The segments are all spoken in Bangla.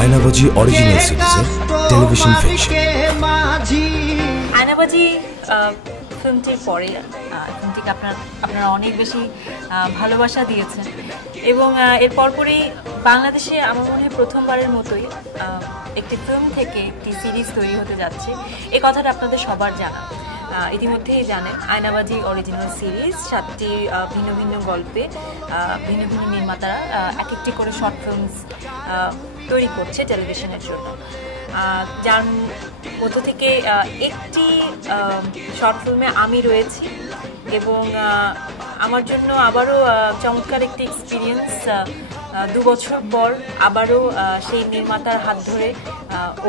আয়নাবাজি অরিজিনাল সিরিজের টেলিভিশন ফিকশন। আয়নাবাজি ফিল্মটির পরে ফিল্মটিকে আপনারা অনেক বেশি ভালোবাসা দিয়েছেন এবং এর পরপরই বাংলাদেশে আমার মনে হয় প্রথমবারের মতোই একটি ফিল্ম থেকে একটি সিরিজ তৈরি হতে যাচ্ছে। এই কথাটা আপনাদের সবার জানা, ইতিমধ্যেই জানেন। আয়নাবাজি অরিজিনাল সিরিজ 7টি ভিন্ন ভিন্ন গল্পে ভিন্ন ভিন্ন নির্মাতারা এক একটি করে শর্ট ফিল্মস তৈরি করছে টেলিভিশনের জন্য, যার মধ্য থেকে একটি শর্ট ফিল্মে আমি রয়েছি এবং আমার জন্য আবারও চমৎকার একটি এক্সপিরিয়েন্স। 2 বছর পর আবারও সেই নির্মাতার হাত ধরে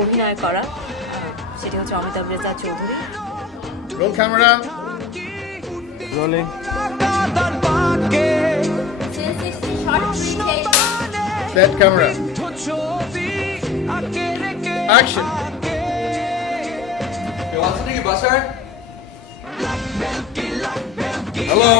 অভিনয় করা, সেটি হচ্ছে Amitabh Reza Chowdhury. Roll camera. Rolling. Set camera. Action. Hello.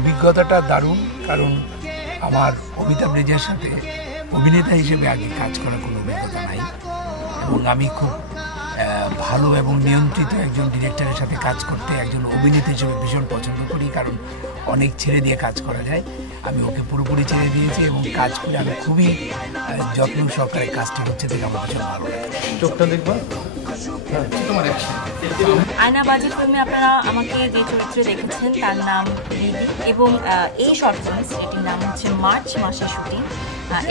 অভিজ্ঞতাটা দারুণ, কারণ আমার অমিতাভ রেজার সাথে অভিনেতা হিসেবে আগে কাজ করার কোনো অভিজ্ঞতা নাই এবং আমি খুব ভালো এবং নিয়ন্ত্রিত একজন ডিরেক্টরের সাথে কাজ করতে একজন অভিনেতা হিসেবে ভীষণ পছন্দ করি, কারণ অনেক ছেড়ে দিয়ে কাজ করা যায়। আমি ওকে পুরোপুরি ছেড়ে দিয়েছি এবং কাজ করে আমি খুবই যত্ন সহকারে কাজটি হচ্ছে দেখে আমার ভীষণ ভালো লাগে। চোখটা দেখবা। আয়নাবাজি ফিল্মে আপনারা আমাকে যে চরিত্রে দেখেছেন তার নাম রিদি এবং এই শর্ট ফিল্ম এটির নাম হচ্ছে মার্চ মাসে শুটিং।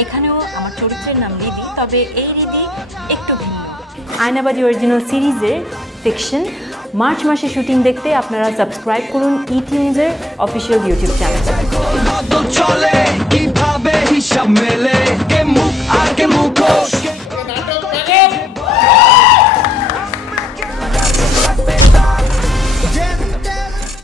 এখানেও আমার চরিত্রের নাম রিদি, তবে এই রিদি একটু ভিন্ন। আয়নাবাজি অরিজিনাল সিরিজের ফিকশন মার্চ মাসে শুটিং দেখতে আপনারা সাবস্ক্রাইব করুন ইটিউনসের অফিসিয়াল ইউটিউব চ্যানেল।